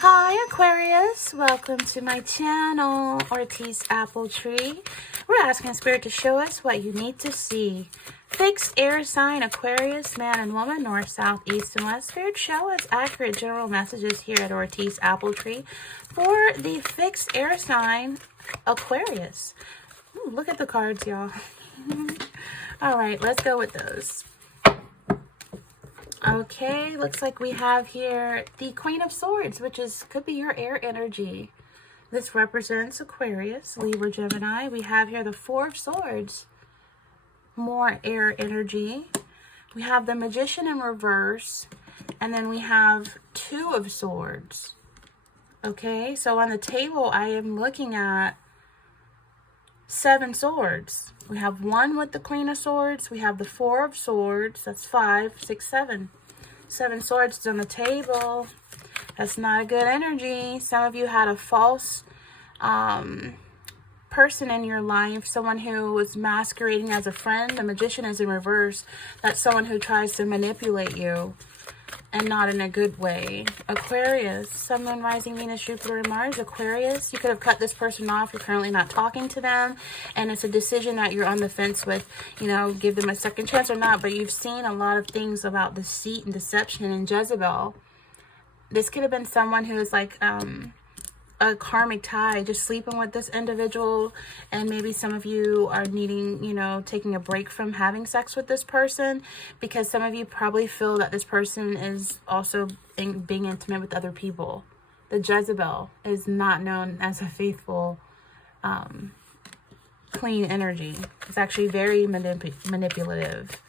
Hi Aquarius, welcome to my channel, Ortiz Apple Tree. We're asking Spirit to show us what you need to see. Fixed air sign Aquarius, man and woman, north, south, east, and west. Spirit, show us accurate general messages here at Ortiz Apple Tree for the fixed air sign Aquarius. Ooh, look at the cards, y'all. All right, let's go with those. Okay, looks like we have here the Queen of Swords, which could be your air energy. This represents Aquarius, Libra, Gemini. We have here the Four of Swords, more air energy. We have the Magician in reverse, and then we have Two of Swords. Okay, so on the table, I am looking at 7 swords. We have 1 with the Queen of Swords. We have the Four of Swords. That's 5, 6, 7. 7 swords is on the table. That's not a good energy. Some of you had a false person in your life, someone who was masquerading as a friend. The Magician is in reverse. That's someone who tries to manipulate you, and not in a good way. Aquarius, Sun, Moon, Rising, Venus, Jupiter, and Mars. Aquarius, you could have cut this person off. You're currently not talking to them, and it's a decision that you're on the fence with, you know, give them a second chance or not. But you've seen a lot of things about deceit and deception and Jezebel. This could have been someone who is like a karmic tie, just sleeping with this individual, and maybe some of you are needing, you know, taking a break from having sex with this person, because some of you probably feel that this person is also being intimate with other people. The Jezebel is not known as a faithful clean energy. It's actually very manipulative,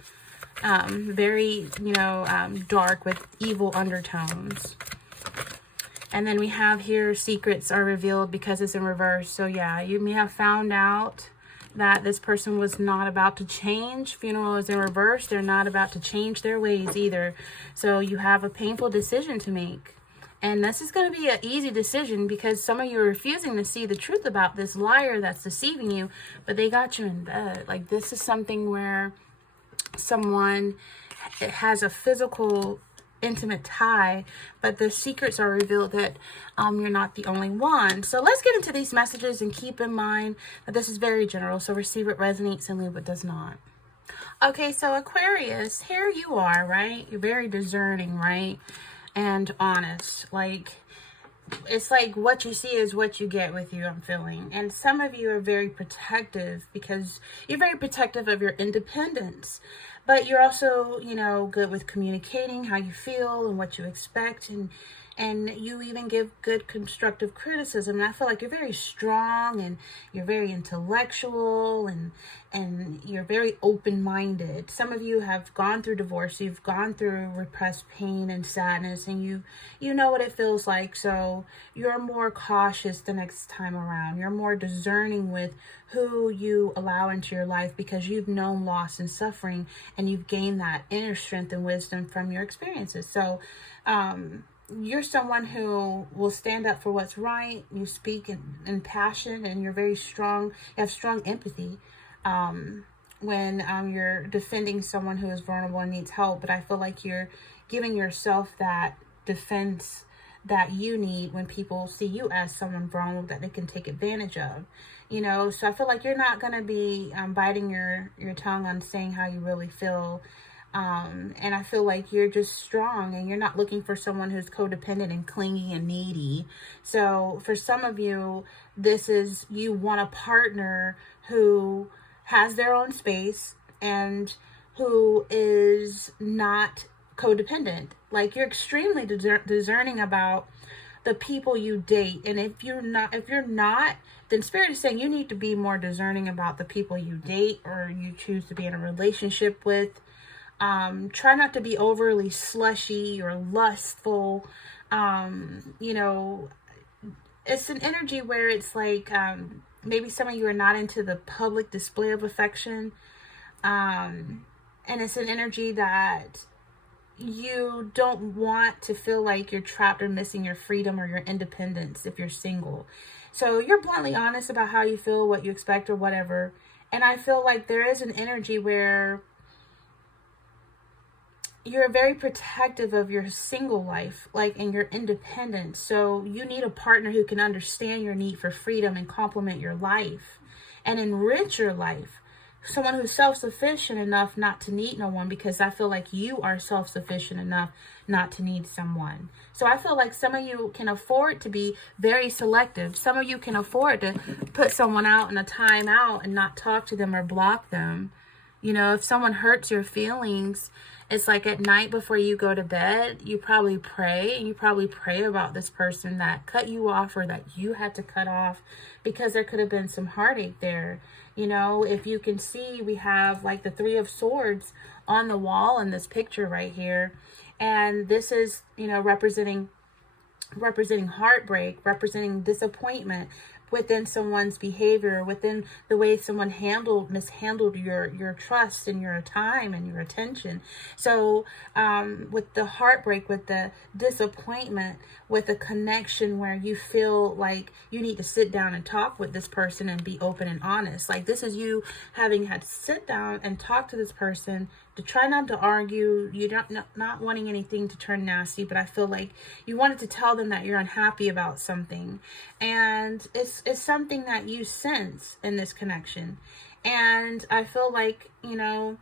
very, you know, dark with evil undertones. And then we have here, secrets are revealed because it's in reverse. So yeah, you may have found out that this person was not about to change. Funeral is in reverse. They're not about to change their ways either. So you have a painful decision to make. And this is going to be an easy decision because some of you are refusing to see the truth about this liar that's deceiving you, but they got you in bed. Like, this is something where someone has a physical intimate tie, but the secrets are revealed that you're not the only one. So let's get into these messages, and keep in mind that this is very general, so receive what resonates and leave what does not. Okay, so Aquarius, here you are, right? You're very discerning, right? And honest. Like, it's like what you see is what you get with you, I'm feeling. And some of you are very protective because you're very protective of your independence. But you're also, you know, good with communicating how you feel and what you expect. And you even give good constructive criticism. And I feel like you're very strong, and you're very intellectual, and you're very open-minded. Some of you have gone through divorce. You've gone through repressed pain and sadness, and you know what it feels like. So you're more cautious the next time around. You're more discerning with who you allow into your life because you've known loss and suffering, and you've gained that inner strength and wisdom from your experiences. So you're someone who will stand up for what's right. You speak in passion, and you're very strong. You have strong empathy when you're defending someone who is vulnerable and needs help. But I feel like you're giving yourself that defense that you need when people see you as someone vulnerable that they can take advantage of. You know, so I feel like you're not going to be biting your tongue on saying how you really feel. And I feel like you're just strong, and you're not looking for someone who's codependent and clingy and needy. So for some of you, this is, you want a partner who has their own space and who is not codependent. Like, you're extremely discerning about the people you date. And if you're not, then Spirit is saying you need to be more discerning about the people you date or you choose to be in a relationship with. Try not to be overly slushy or lustful. You know, it's an energy where it's like, maybe some of you are not into the public display of affection. And it's an energy that you don't want to feel like you're trapped or missing your freedom or your independence if you're single. So you're bluntly honest about how you feel, what you expect, or whatever. And I feel like there is an energy where you're very protective of your single life, like, and your independence. So you need a partner who can understand your need for freedom and complement your life and enrich your life. Someone who's self-sufficient enough not to need no one, because I feel like you are self-sufficient enough not to need someone. So I feel like some of you can afford to be very selective. Some of you can afford to put someone out in a timeout and not talk to them or block them. You know, if someone hurts your feelings, it's like at night before you go to bed, you probably pray, and you probably pray about this person that cut you off or that you had to cut off, because there could have been some heartache there. You know, if you can see, we have like the Three of Swords on the wall in this picture right here. And this is, you know, representing heartbreak, representing disappointment within someone's behavior, within the way someone mishandled your trust and your time and your attention. So with the heartbreak, with the disappointment, with a connection where you feel like you need to sit down and talk with this person and be open and honest. Like, this is you having had to sit down and talk to this person, to try not to argue. You're not wanting anything to turn nasty, but I feel like you wanted to tell them that you're unhappy about something. And it's something that you sense in this connection. And I feel like, you know,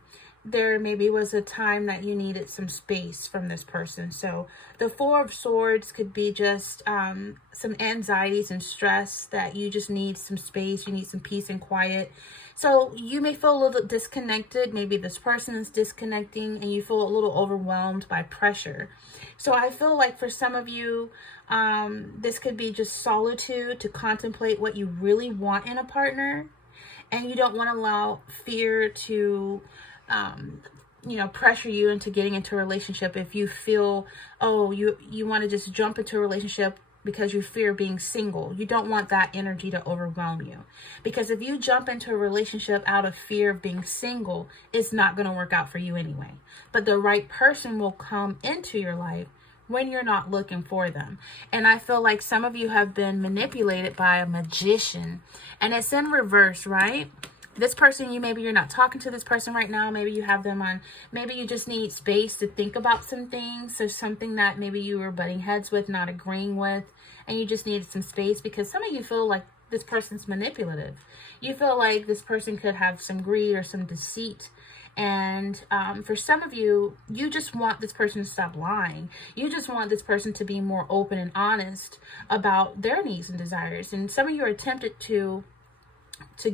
there maybe was a time that you needed some space from this person. So the Four of Swords could be just some anxieties and stress that you just need some space. You need some peace and quiet. So you may feel a little disconnected. Maybe this person is disconnecting and you feel a little overwhelmed by pressure. So I feel like for some of you, this could be just solitude to contemplate what you really want in a partner. And you don't want to allow fear to you know, pressure you into getting into a relationship. If you feel, oh, you want to just jump into a relationship because you fear being single, you don't want that energy to overwhelm you. Because if you jump into a relationship out of fear of being single, it's not going to work out for you anyway. But the right person will come into your life when you're not looking for them. And I feel like some of you have been manipulated by a magician, and it's in reverse, right? This person, you're not talking to this person right now. Maybe you have them on, maybe you just need space to think about some things. There's something that maybe you were butting heads with, not agreeing with, and you just needed some space, because some of you feel like this person's manipulative. You feel like this person could have some greed or some deceit. And for some of you, you just want this person to stop lying. You just want this person to be more open and honest about their needs and desires. And some of you are tempted to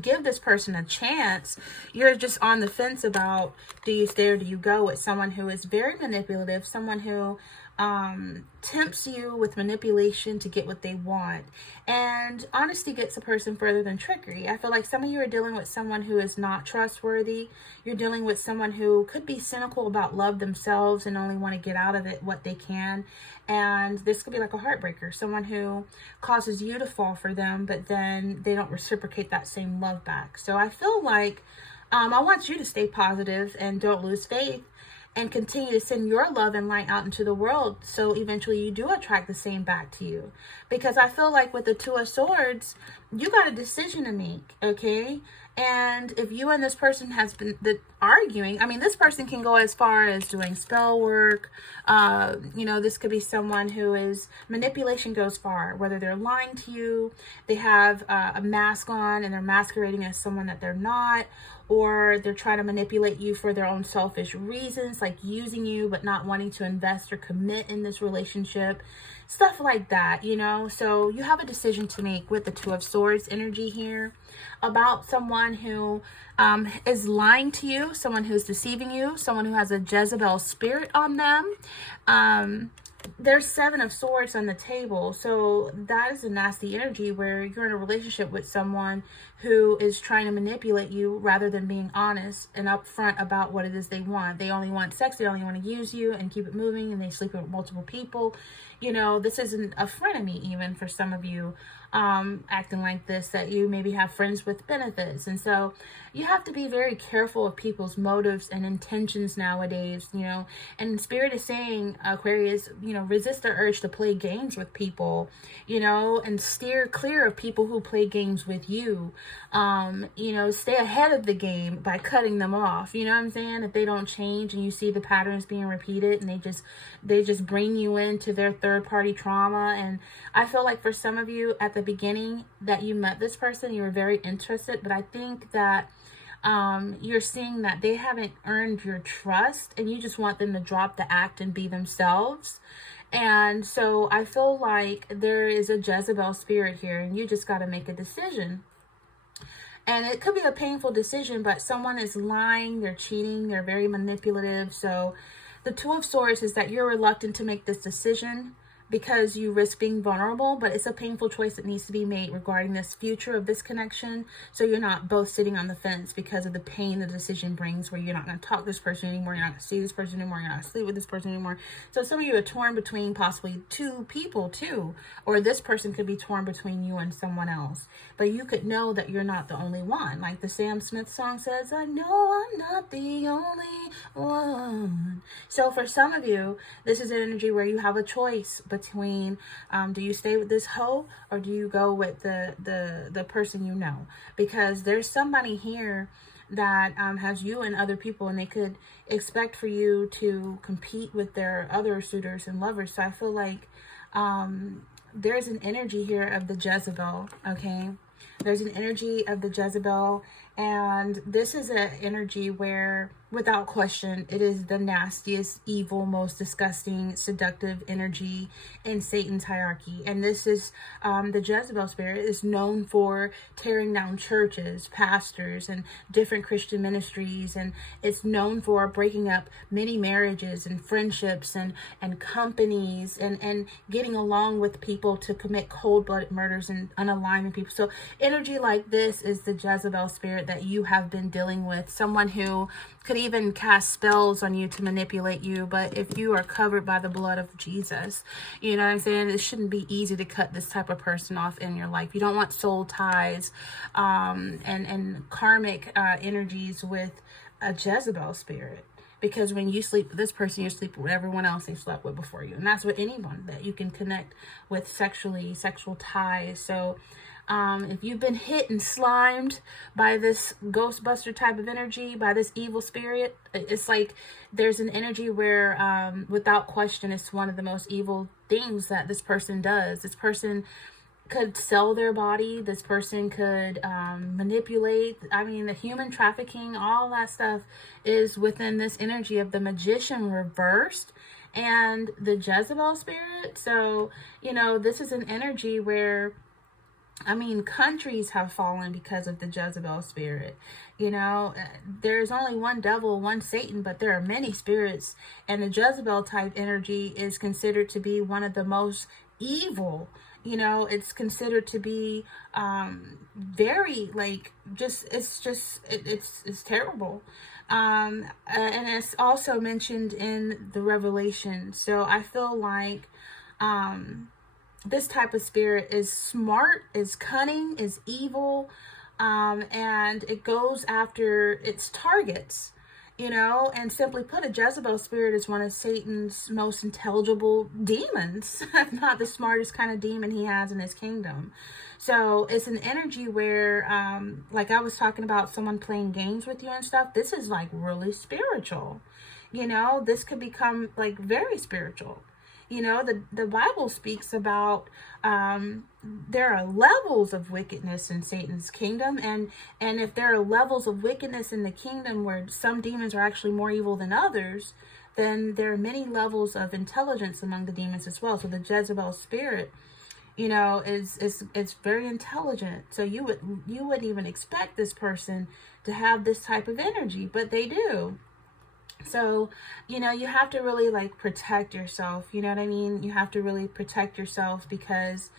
give this person a chance. You're just on the fence about, do you stay or do you go with someone who is very manipulative, someone who tempts you with manipulation to get what they want. And honesty gets a person further than trickery. I feel like some of you are dealing with someone who is not trustworthy. You're dealing with someone who could be cynical about love themselves and only want to get out of it what they can. And this could be like a heartbreaker, someone who causes you to fall for them, but then they don't reciprocate that same love back. So I feel like I want you to stay positive and don't lose faith, and continue to send your love and light out into the world, so eventually you do attract the same back to you. Because I feel like with the Two of Swords, you got a decision to make, okay? And if you and this person has been arguing, I mean, this person can go as far as doing spell work. You know, this could be someone who is, manipulation goes far, whether they're lying to you, they have a mask on and they're masquerading as someone that they're not, or they're trying to manipulate you for their own selfish reasons, like using you but not wanting to invest or commit in this relationship, stuff like that, you know. So you have a decision to make with the Two of Swords energy here about someone who is lying to you, someone who's deceiving you, someone who has a Jezebel spirit on them. There's Seven of Swords on the table. So that is a nasty energy where you're in a relationship with someone who is trying to manipulate you rather than being honest and upfront about what it is they want. They only want sex. They only want to use you and keep it moving, and they sleep with multiple people. you know, this isn't a frenemy even for some of you acting like this, that you maybe have friends with benefits. And so you have to be very careful of people's motives and intentions nowadays, you know. And Spirit is saying, Aquarius, you know, resist the urge to play games with people, you know, and steer clear of people who play games with you. You know, stay ahead of the game by cutting them off. You know what I'm saying? If they don't change and you see the patterns being repeated and they just bring you into their third party trauma. And I feel like for some of you at the beginning that you met this person, you were very interested, but I think that you're seeing that they haven't earned your trust and you just want them to drop the act and be themselves. And so I feel like there is a Jezebel spirit here and you just got to make a decision. And it could be a painful decision, but someone is lying, they're cheating, they're very manipulative. So the Two of Swords is that you're reluctant to make this decision because you risk being vulnerable, but it's a painful choice that needs to be made regarding this future of this connection. So you're not both sitting on the fence because of the pain the decision brings, where you're not going to talk to this person anymore, you're not going to see this person anymore, you're not going to sleep with this person anymore. So some of you are torn between possibly two people too, or this person could be torn between you and someone else. But you could know that you're not the only one. Like the Sam Smith song says, I know I'm not the only one. So for some of you, this is an energy where you have a choice between do you stay with this hoe or do you go with the person you know? Because there's somebody here that has you and other people, and they could expect for you to compete with their other suitors and lovers. So I feel like there's an energy here of the Jezebel, okay? There's an energy of the Jezebel, and this is an energy where, without question, it is the nastiest, evil, most disgusting, seductive energy in Satan's hierarchy. And this is, the Jezebel spirit is known for tearing down churches, pastors, and different Christian ministries. And it's known for breaking up many marriages and friendships and companies and getting along with people to commit cold-blooded murders and unaligning people. So energy like this is the Jezebel spirit that you have been dealing with. Someone who could even cast spells on you to manipulate you. But if you are covered by the blood of Jesus, you know what I'm saying? It shouldn't be easy to cut this type of person off in your life. You don't want soul ties and karmic energies with a Jezebel spirit. Because when you sleep with this person, you sleep with everyone else they slept with before you. And that's with anyone that you can connect with sexually, sexual ties. So if you've been hit and slimed by this Ghostbuster type of energy, by this evil spirit, it's like there's an energy where, without question, it's one of the most evil things that this person does. This person could sell their body. This person could manipulate. I mean, the human trafficking, all that stuff is within this energy of the Magician reversed and the Jezebel spirit. So, you know, this is an energy where, I mean, countries have fallen because of the Jezebel spirit. You know, there's only one devil, one Satan, but there are many spirits. And the Jezebel type energy is considered to be one of the most evil. You know, it's considered to be very, like, it's terrible. And it's also mentioned in the Revelation. So I feel like this type of spirit is smart, is cunning, is evil, and it goes after its targets, you know. And simply put, a Jezebel spirit is one of Satan's most intelligible demons, if not the smartest kind of demon he has in his kingdom. So it's an energy where, like I was talking about someone playing games with you and stuff, this is like really spiritual, you know. This could become like very spiritual. You know, the Bible speaks about there are levels of wickedness in Satan's kingdom. And if there are levels of wickedness in the kingdom where some demons are actually more evil than others, then there are many levels of intelligence among the demons as well. So the Jezebel spirit, you know, is very intelligent. So you wouldn't even expect this person to have this type of energy, but they do. So, you know, you have to really like protect yourself. You know what I mean? You have to really protect yourself, because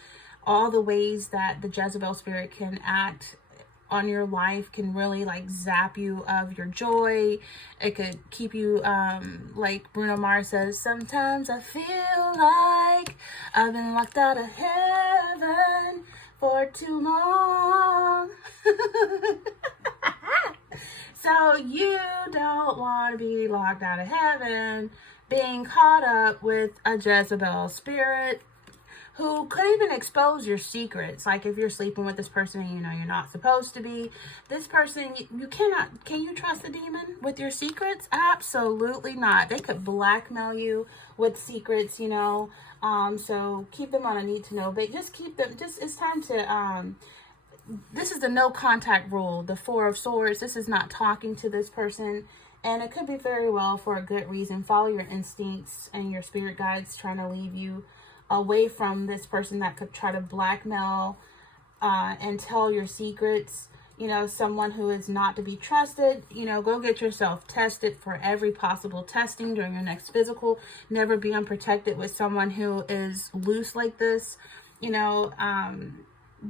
all the ways that the Jezebel spirit can act on your life can really like zap you of your joy. It could keep you, like Bruno Mars says, sometimes I feel like I've been locked out of heaven for too long. So you don't want to be locked out of heaven, being caught up with a Jezebel spirit who could even expose your secrets. Like if you're sleeping with this person and you know you're not supposed to be, this person, you cannot, can you trust a demon with your secrets? Absolutely not. They could blackmail you with secrets, you know. So keep them on a need to know, but just keep them, it's time to, this is the no contact rule, the 4 of Swords. This is not talking to this person, and it could be very well for a good reason. Follow your instincts and your spirit guides trying to lead you away from this person that could try to blackmail and tell your secrets. You know, someone who is not to be trusted. You know, go get yourself tested for every possible testing during your next physical. Never be unprotected with someone who is loose like this. You know,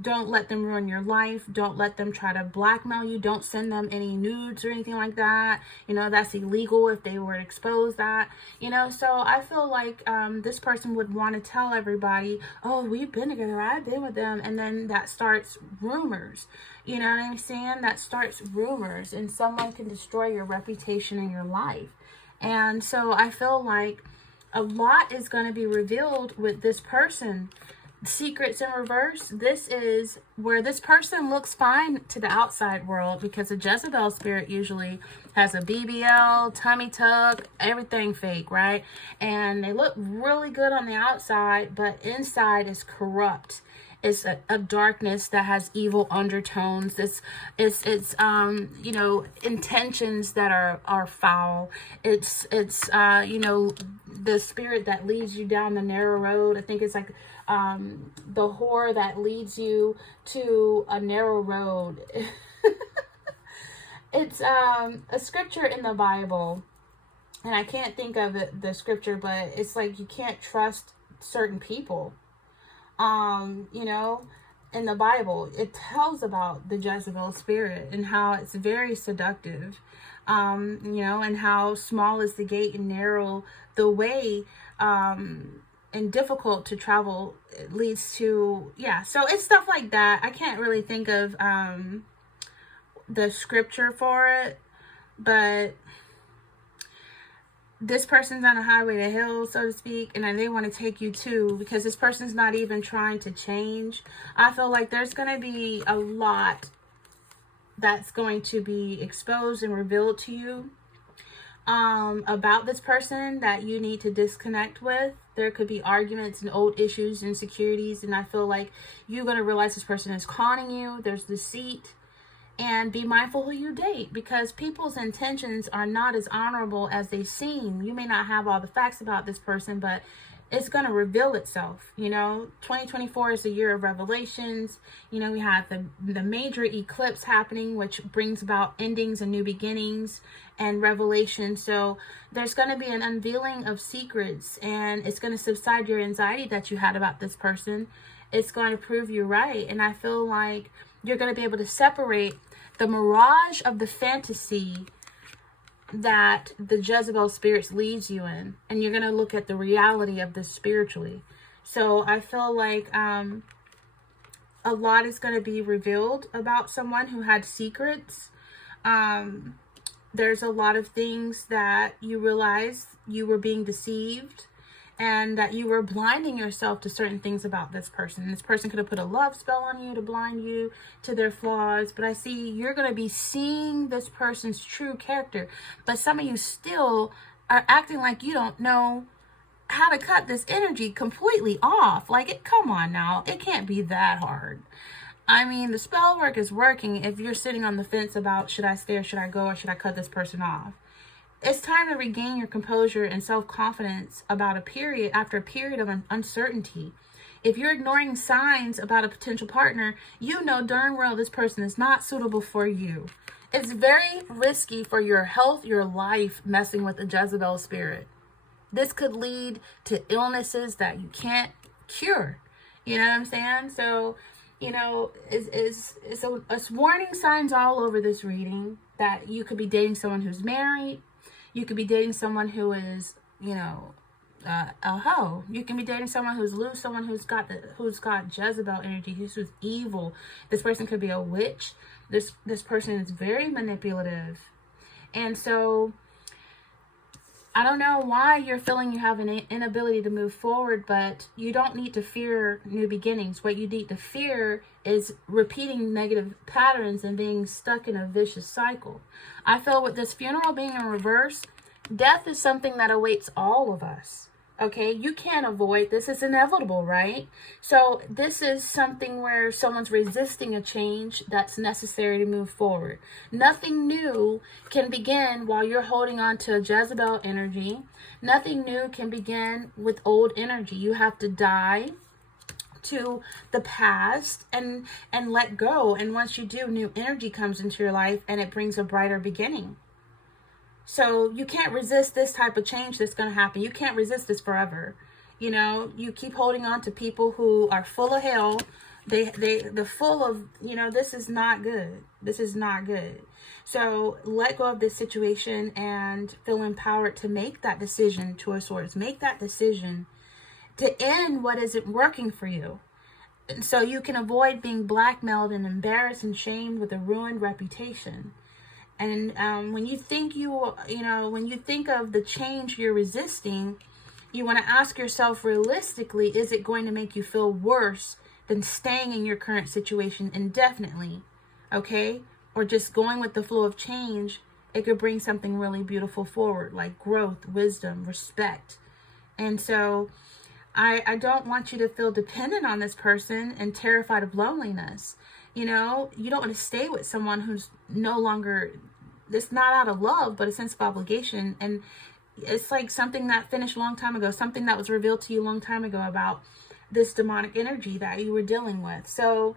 don't let them ruin your life. Don't let them try to blackmail you. Don't send them any nudes or anything like that. You know, that's illegal if they were to expose that. You know, so I feel like this person would want to tell everybody, oh, we've been together, I've been with them. And then that starts rumors. You know what I'm saying? That starts rumors, and someone can destroy your reputation in your life. And so I feel like a lot is going to be revealed with this person. Secrets in reverse. This is where this person looks fine to the outside world, because a Jezebel spirit usually has a BBL, tummy tuck, everything fake, right? And they look really good on the outside, but inside is corrupt. It's a darkness that has evil undertones. It's you know, intentions that are foul. It's you know, the spirit that leads you down the narrow road. I think it's like the whore that leads you to a narrow road. It's a scripture in the Bible, and I can't think of the scripture, but it's like you can't trust certain people. You know, in the Bible, it tells about the Jezebel spirit and how it's very seductive, you know, and how small is the gate and narrow the way, and difficult to travel. It leads to, yeah, so it's stuff like that. I can't really think of the scripture for it, but this person's on a highway to hell, so to speak, and they want to take you too, because this person's not even trying to change. I feel like there's going to be a lot that's going to be exposed and revealed to you about this person that you need to disconnect with. There could be arguments and old issues, insecurities, and I feel like you're going to realize this person is conning you. There's deceit. And be mindful who you date, because people's intentions are not as honorable as they seem. You may not have all the facts about this person, but it's going to reveal itself. You know, 2024 is the year of revelations. You know, we have the major eclipse happening, which brings about endings and new beginnings and revelation. So there's going to be an unveiling of secrets, and it's going to subside your anxiety that you had about this person. It's going to prove you right. And I feel like you're going to be able to separate the mirage of the fantasy that the Jezebel spirits leads you in, and you're going to look at the reality of this spiritually. So I feel like a lot is going to be revealed about someone who had secrets. There's a lot of things that you realize you were being deceived, and that you were blinding yourself to certain things about this person. This person could have put a love spell on you to blind you to their flaws, but I see you're going to be seeing this person's true character. But some of you still are acting like you don't know how to cut this energy completely off. Like, come on now. It can't be that hard. I mean, the spell work is working if you're sitting on the fence about, should I stay or should I go, or should I cut this person off? It's time to regain your composure and self-confidence about after a period of uncertainty. If you're ignoring signs about a potential partner, you know darn well this person is not suitable for you. It's very risky for your health, your life, messing with a Jezebel spirit. This could lead to illnesses that you can't cure. You know what I'm saying? So, you know, it's warning signs all over this reading that you could be dating someone who's married. You could be dating someone who is, you know, a hoe. You can be dating someone who's loose, someone who's got Jezebel energy, who's evil. This person could be a witch. This person is very manipulative. And so I don't know why you're feeling you have an inability to move forward, but you don't need to fear new beginnings. What you need to fear is repeating negative patterns and being stuck in a vicious cycle. I feel with this funeral being in reverse, death is something that awaits all of us. Okay, you can't avoid this. It's inevitable, right? So this is something where someone's resisting a change that's necessary to move forward. Nothing new can begin while you're holding on to Jezebel energy. Nothing new can begin with old energy. You have to die to the past and let go. And once you do, new energy comes into your life and it brings a brighter beginning. So you can't resist this type of change that's going to happen. You can't resist this forever. You know, you keep holding on to people who are full of hell. They're full of, you know, this is not good. This is not good. So let go of this situation and feel empowered to make that decision, Two of Swords. Make that decision to end what isn't working for you. So you can avoid being blackmailed and embarrassed and shamed with a ruined reputation. And when you think when you think of the change you're resisting, you want to ask yourself realistically, is it going to make you feel worse than staying in your current situation indefinitely? Okay? Or just going with the flow of change, it could bring something really beautiful forward, like growth, wisdom, respect. And so I don't want you to feel dependent on this person and terrified of loneliness. You know, you don't want to stay with someone who's no longer, it's not out of love, but a sense of obligation. And it's like something that finished a long time ago, something that was revealed to you a long time ago about this demonic energy that you were dealing with. So,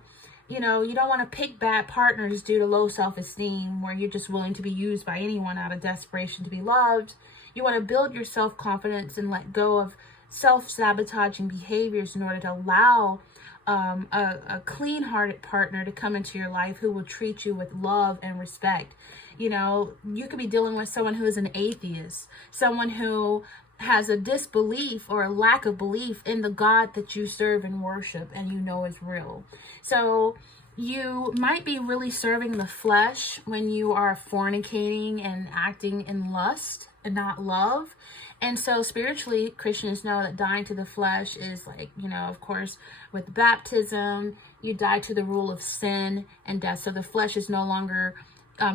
you know, you don't want to pick bad partners due to low self-esteem, where you're just willing to be used by anyone out of desperation to be loved. You want to build your self-confidence and let go of self-sabotaging behaviors in order to allow a clean-hearted partner to come into your life who will treat you with love and respect. You know, you could be dealing with someone who is an atheist, someone who has a disbelief or a lack of belief in the God that you serve and worship and you know is real. So you might be really serving the flesh when you are fornicating and acting in lust and not love. And so spiritually, Christians know that dying to the flesh is like, you know, of course, with baptism, you die to the rule of sin and death. So the flesh is no longer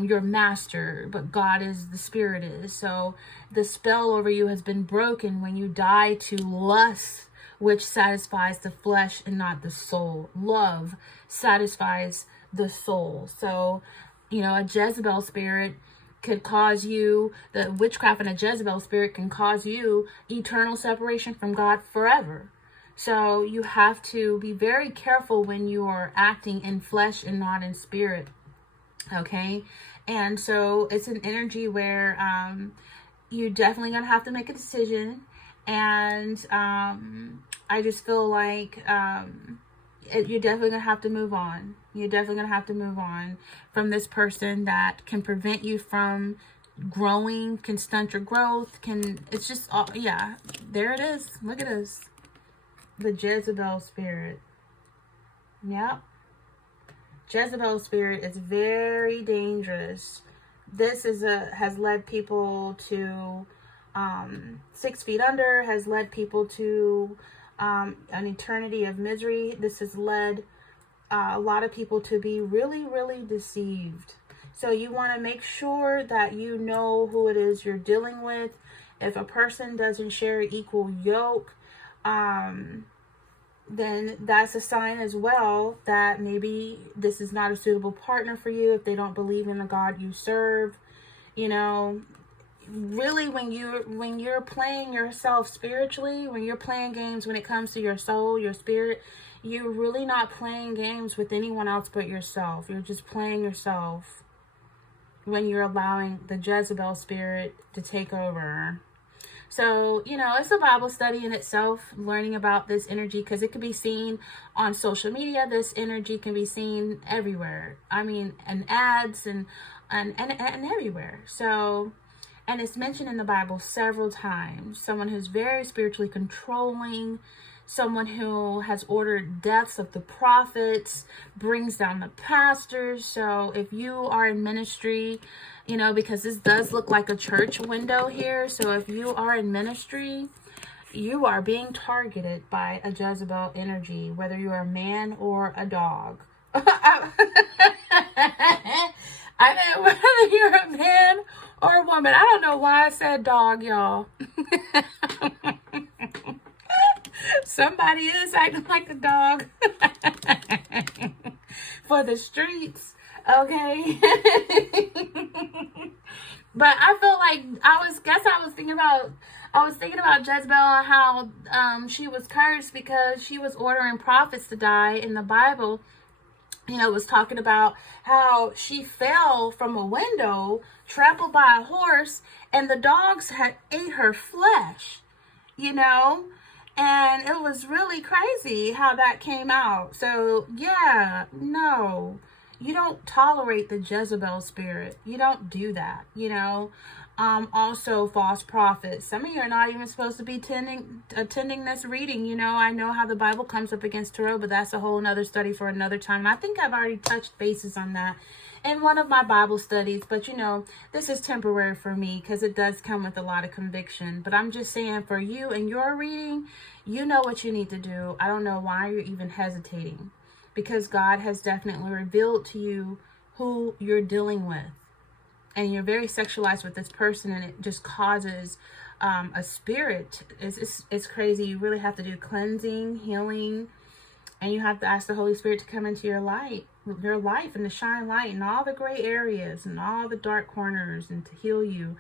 your master, but God is, the spirit is. So the spell over you has been broken when you die to lust, which satisfies the flesh and not the soul. Love satisfies the soul. So, you know, a Jezebel spirit could cause you, the witchcraft and a Jezebel spirit can cause you eternal separation from God forever. So you have to be very careful when you are acting in flesh and not in spirit. Okay? And so it's an energy where you're definitely going to have to make a decision. And I just feel like you're definitely going to have to move on. You're definitely going to have to move on from this person that can prevent you from growing, can stunt your growth, it's just, yeah, there it is. Look at this. The Jezebel spirit. Yep. Jezebel spirit is very dangerous. This has led people to 6 feet under, has led people to an eternity of misery. This has led a lot of people to be really, really deceived. So you want to make sure that you know who it is you're dealing with. If a person doesn't share equal yoke, then that's a sign as well that maybe this is not a suitable partner for you. If they don't believe in the God you serve, you know, really when you're playing yourself spiritually, when you're playing games when it comes to your soul, your spirit, you're really not playing games with anyone else but yourself. You're just playing yourself when you're allowing the Jezebel spirit to take over. So, you know, it's a Bible study in itself, learning about this energy, because it can be seen on social media. This energy can be seen everywhere. I mean, and ads and everywhere. So, and it's mentioned in the Bible several times. Someone who's very spiritually controlling, someone who has ordered deaths of the prophets, brings down the pastors. So if you are in ministry, you know, because this does look like a church window here. So if you are in ministry, you are being targeted by a Jezebel energy, whether you're a man or a dog. I mean, whether you're a man or a woman. I don't know why I said dog, y'all. Somebody is acting like a dog for the streets, okay? But I feel like I was thinking about Jezebel and how she was cursed because she was ordering prophets to die in the Bible. You know, it was talking about how she fell from a window, trampled by a horse, and the dogs had ate her flesh, you know? And it was really crazy how that came out. So, yeah, no, you don't tolerate the Jezebel spirit. You don't do that, you know. Also, false prophets. Some of you are not even supposed to be attending this reading. You know, I know how the Bible comes up against tarot, but that's a whole nother study for another time. I think I've already touched bases on that in one of my Bible studies, but you know, this is temporary for me because it does come with a lot of conviction. But I'm just saying, for you and your reading, you know what you need to do. I don't know why you're even hesitating, because God has definitely revealed to you who you're dealing with. And you're very sexualized with this person, and it just causes a spirit. It's crazy. You really have to do cleansing, healing, and you have to ask the Holy Spirit to come into your life and to shine light in all the gray areas and all the dark corners and to heal you.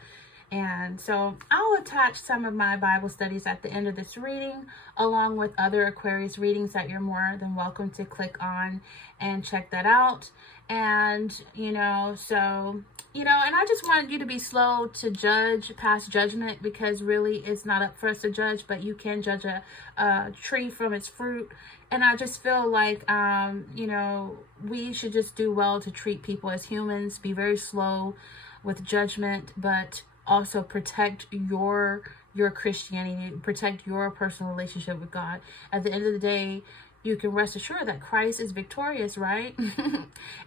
And so I'll attach some of my Bible studies at the end of this reading, along with other Aquarius readings that you're more than welcome to click on and check that out. And, you know, so, you know, and I just wanted you to be slow to judge, pass judgment, because really it's not up for us to judge, but you can judge a tree from its fruit. And I just feel like, you know, we should just do well to treat people as humans, be very slow with judgment, but also protect your Christianity, protect your personal relationship with God. At the end of the day, you can rest assured that Christ is victorious, right?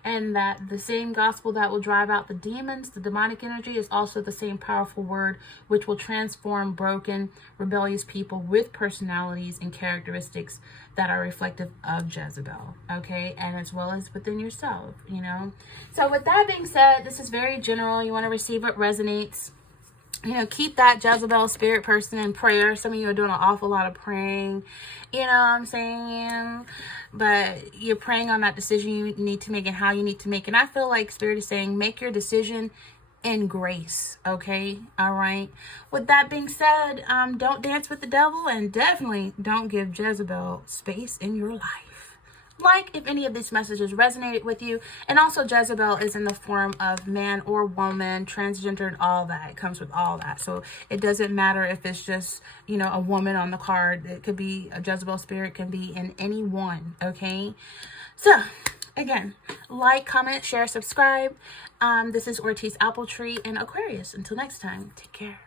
And that the same gospel that will drive out the demons, the demonic energy, is also the same powerful word which will transform broken, rebellious people with personalities and characteristics that are reflective of Jezebel, okay? And as well as within yourself, you know? So with that being said, this is very general. You want to receive what resonates. You know, keep that Jezebel spirit person in prayer. Some of you are doing an awful lot of praying, you know what I'm saying? But you're praying on that decision you need to make and how you need to make it. And I feel like Spirit is saying, make your decision in grace, okay? All right. With that being said, don't dance with the devil, and definitely don't give Jezebel space in your life. Like if any of these messages resonated with you. And also, Jezebel is in the form of man or woman, transgender, and all that. It comes with all that. So it doesn't matter if it's just, you know, a woman on the card. It could be a Jezebel spirit, can be in any one, okay? So again, like, comment, share, subscribe. This is Ortiz Appletree and Aquarius. Until next time, take care.